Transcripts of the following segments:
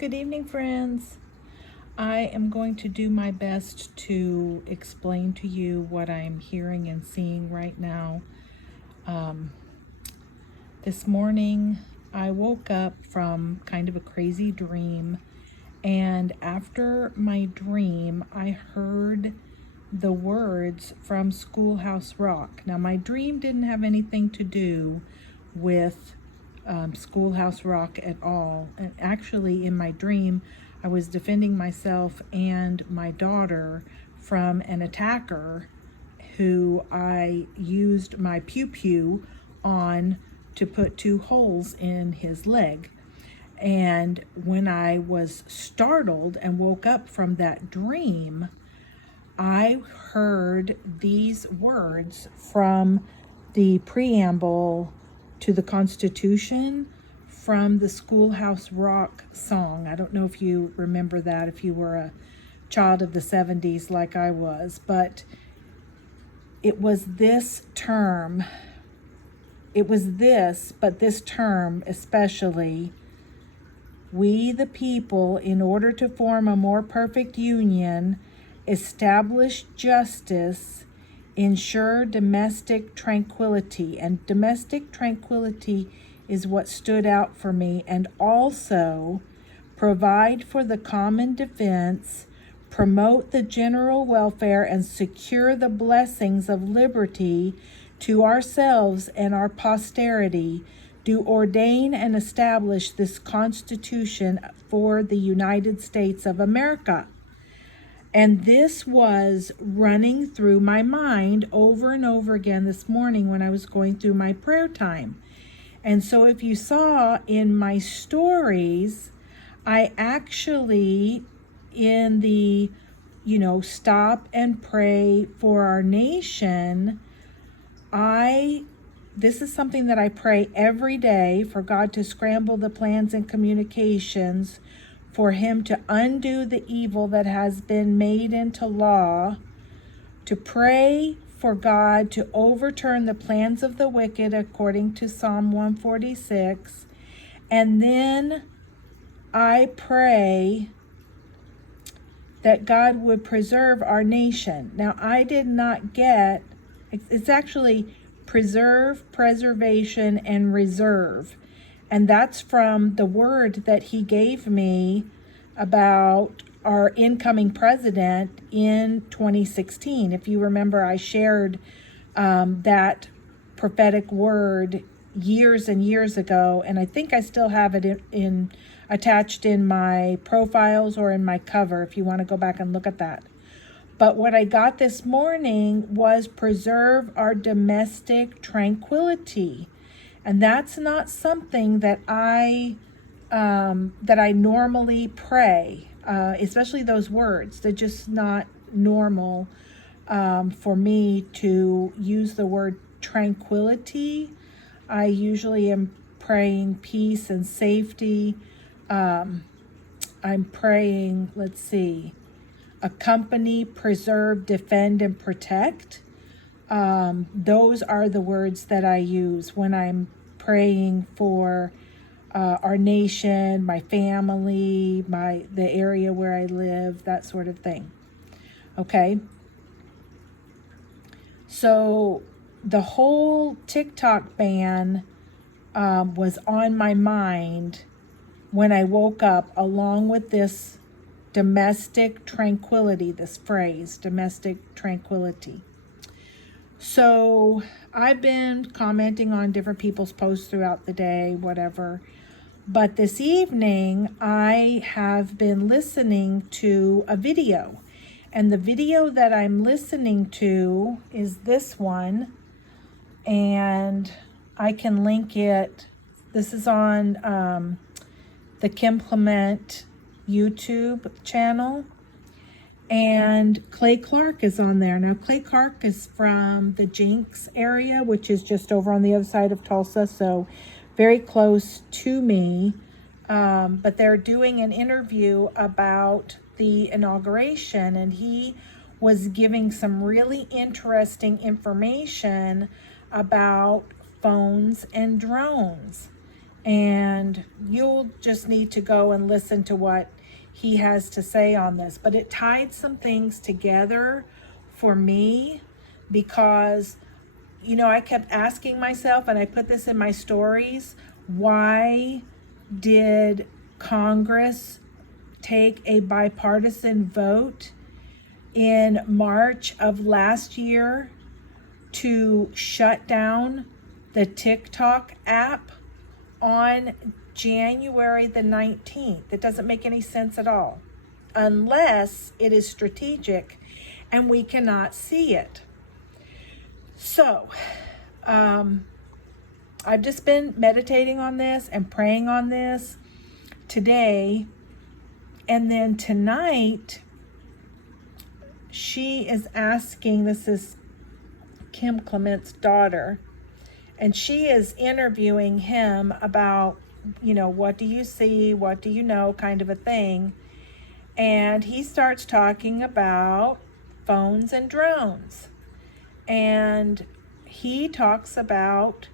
Good evening, friends. I am going to do my best to explain to you what I'm hearing and seeing right now. This morning, I woke up from kind of a crazy dream, and after my dream, I heard the words from Schoolhouse Rock. Now, my dream didn't have anything to do with Schoolhouse Rock at all. And actually, in my dream, I was defending myself and my daughter from an attacker who I used my pew pew on to put 2 holes in his leg. And when I was startled and woke up from that dream, I heard these words from the preamble to the Constitution from the Schoolhouse Rock song. I don't know if you remember that, if you were a child of the 70s like I was, but it was this term. But this term especially: we the people, in order to form a more perfect union, establish justice, ensure domestic tranquility. And domestic tranquility is what stood out for me. And also provide for the common defense, promote the general welfare, and secure the blessings of liberty to ourselves and our posterity. Do ordain and establish this Constitution for the United States of America. And this was running through my mind over and over again this morning when I was going through my prayer time. And so if you saw in my stories, I actually, in the, stop and pray for our nation, this is something that I pray every day, for God to scramble the plans and communications, for him to undo the evil that has been made into law, to pray for God to overturn the plans of the wicked according to Psalm 146. And then I pray that God would preserve our nation. Now, I did not get, it's actually preserve, preservation, and reserve. And that's from the word that he gave me about our incoming president in 2016. If you remember, I shared that prophetic word years and years ago, and I think I still have it attached in my profiles or in my cover if you want to go back and look at that. But what I got this morning was preserve our domestic tranquility. And that's not something that I normally pray, especially those words. They're just not normal for me to use the word tranquility. I usually am praying peace and safety. I'm praying, accompany, preserve, defend, and protect. Those are the words that I use when I'm praying for our nation, my family, the area where I live, that sort of thing. Okay? So the whole TikTok ban was on my mind when I woke up, along with this domestic tranquility, this phrase, domestic tranquility. So I've been commenting on different people's posts throughout the day, whatever. But this evening, I have been listening to a video. And the video that I'm listening to is this one. And I can link it. This is on the Kim Clement YouTube channel. And Clay Clark is on there. Now, Clay Clark is from the Jenks area, which is just over on the other side of Tulsa, so very close to me. But they're doing an interview about the inauguration, and he was giving some really interesting information about phones and drones. And you'll just need to go and listen to what he has to say on this. But it tied some things together for me because, I kept asking myself, and I put this in my stories, why did Congress take a bipartisan vote in March of last year to shut down the TikTok app on January the 19th? It doesn't make any sense at all, unless it is strategic and we cannot see it. So, I've just been meditating on this and praying on this today. And then tonight, she is asking, this is Kim Clement's daughter, and she is interviewing him about, what do you see? What do you know? Kind of a thing. And he starts talking about phones and drones. And he talks about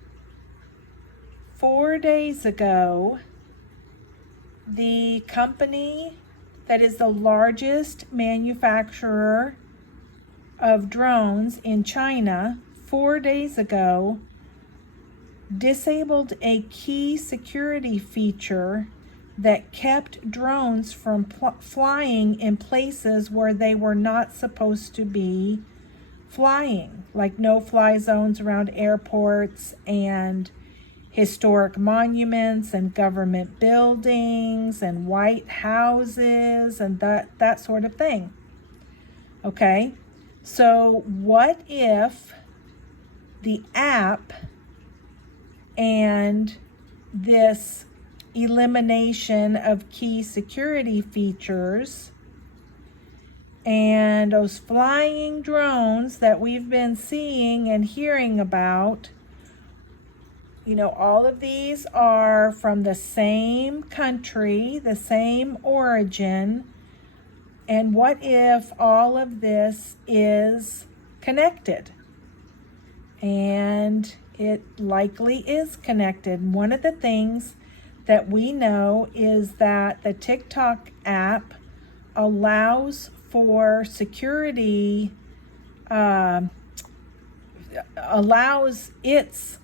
4 days ago, the company that is the largest manufacturer of drones in China, 4 days ago, disabled a key security feature that kept drones from flying in places where they were not supposed to be flying, like no-fly zones around airports and historic monuments and government buildings and White Houses and that sort of thing. Okay, so what if the app and this elimination of key security features and those flying drones that we've been seeing and hearing about, all of these are from the same country, the same origin. And what if all of this is connected? And it likely is connected. One of the things that we know is that the TikTok app allows for security, allows its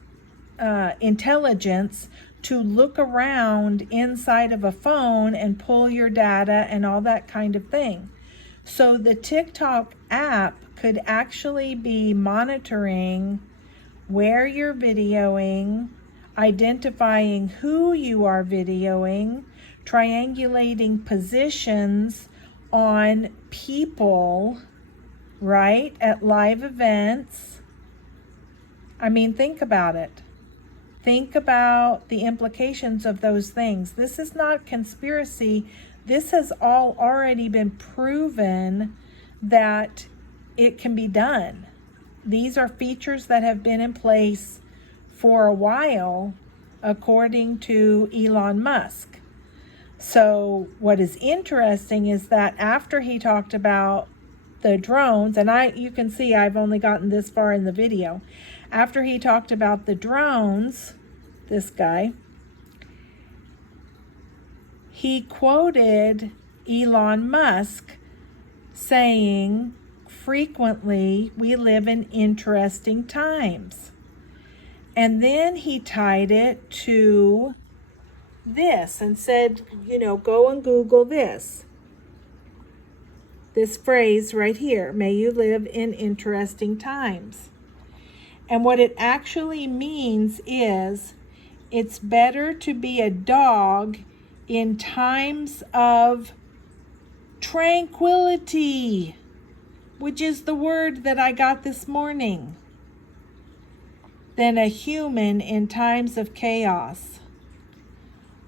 intelligence to look around inside of a phone and pull your data and all that kind of thing. So the TikTok app could actually be monitoring where you're videoing, identifying who you are videoing, triangulating positions on people, right, at live events. I mean, think about it. Think about the implications of those things. This is not conspiracy. This has all already been proven that it can be done. These are features that have been in place for a while, according to Elon Musk. So what is interesting is that after he talked about the drones, and you can see I've only gotten this far in the video. After he talked about the drones, this guy, he quoted Elon Musk saying, frequently, we live in interesting times. And then he tied it to this and said, go and Google this phrase right here, may you live in interesting times. And what it actually means is it's better to be a dog in times of tranquility, which is the word that I got this morning, than a human in times of chaos.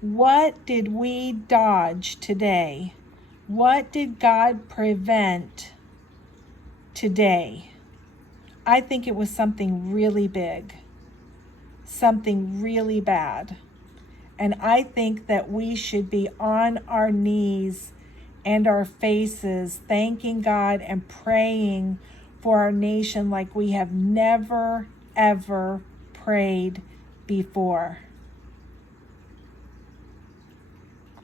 What did we dodge today? What did God prevent today? I think it was something really big, something really bad. And I think that we should be on our knees and our faces, thanking God and praying for our nation like we have never, ever prayed before.